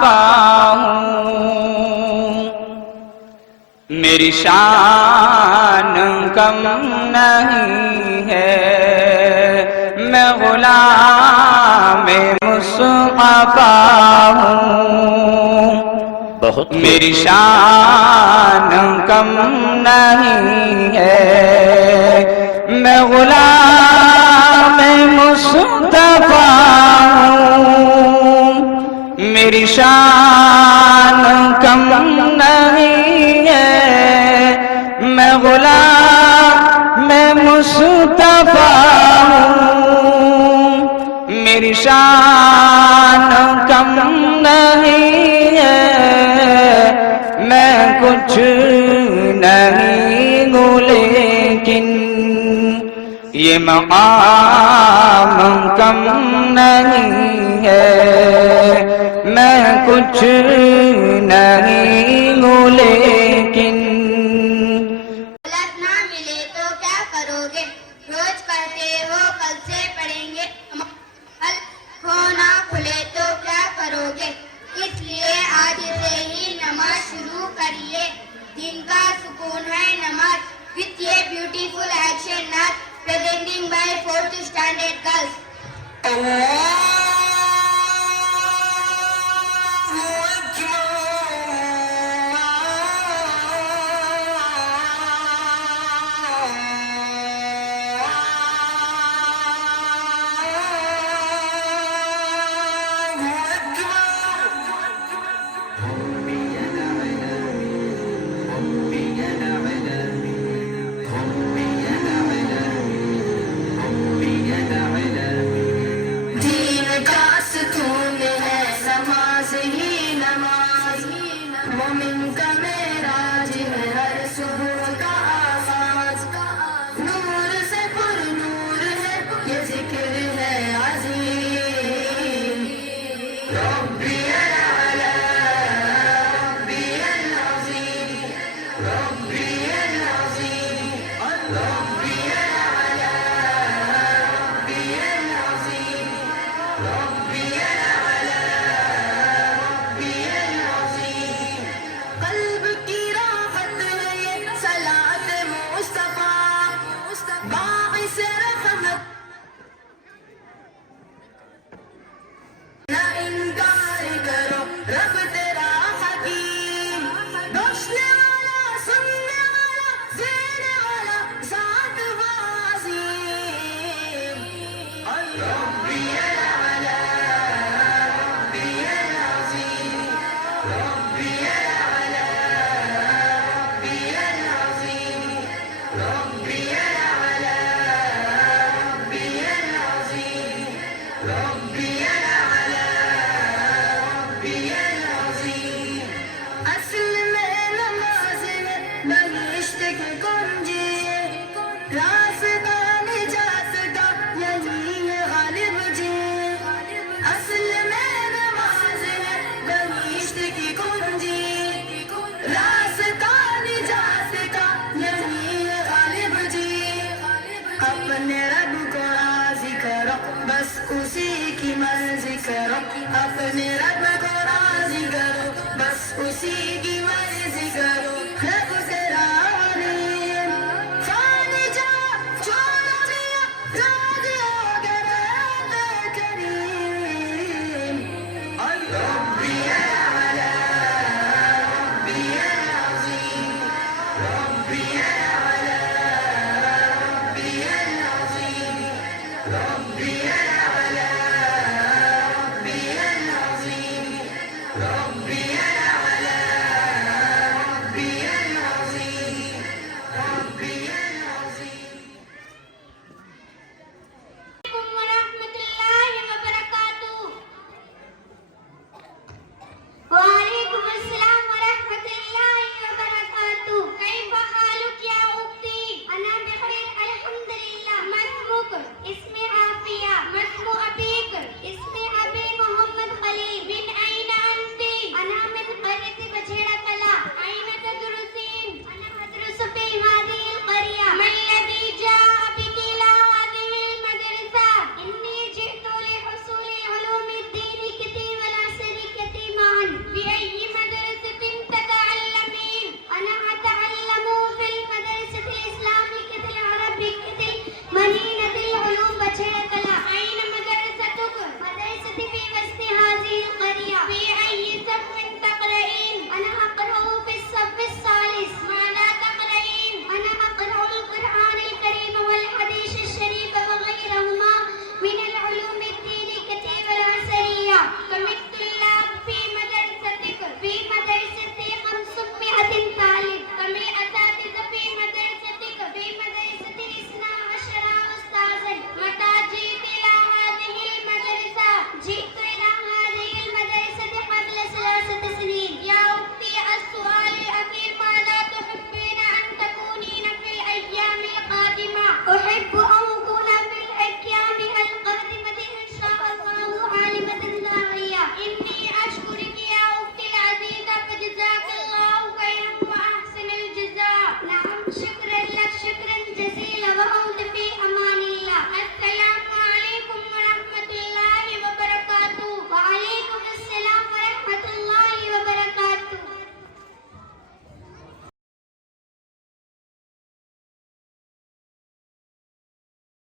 ہوں، میری شان کم نہیں ہے، میں غلام مصطفیٰ ہوں، میری شان کم نہیں ہے، میں غلام مصطفیٰ ہوں، میری شان کم نہیں ہے، میں غلام مصطفیٰ ہوں، میری شان کم نہیں ہے، میں کچھ نہیں ہوں لیکن یہ مقام کم نہیں ہے، میں کچھ نہیں ہوں لیکن دولت نہ ملے تو کیا کرو گے، روز پڑھتے ہو کل سے پڑھیں گے، حل ہو نہ کھلے تو کیا کرو گے، اس لیے آج سے ہی نماز شروع کریے، دن کا سکون ہے نماز، with a beautiful action art presenting by 4th standard girls. مومن کا معراج ہے ہر صبح کا آغاز، نور سے پر نور ہے یہ ذکر ہے عظیم، ربی الاعلی ربی العظیم ربی العظیم ربی الاعلی ربی العظیم ربی الاعلی ربی العظیم، قلب کی راحت ہے یہ صلاۃ مصطفیٰ، باعث رحمت نہ انکار کرو، رب تیرا حکیم، بخشنے والا سننے والا دینے والا ذات عظیم، ربی الاعلی ربی العظیم ربی الاعلی ربی العظیم ربی الاعلی ربی العظیم ربی الاعلی ربی العظیم، اصل میں نماز ہے بہشت کی کنجی، راستہ نجات کا یہی ہے غالب جی، اصل میں نماز ہے بہشت کی کنجی، راستہ نجات کا یہی ہے غالب جی، اپنے رب کو راضی کرو بس اسی کی مرضی کرو، اپنے رب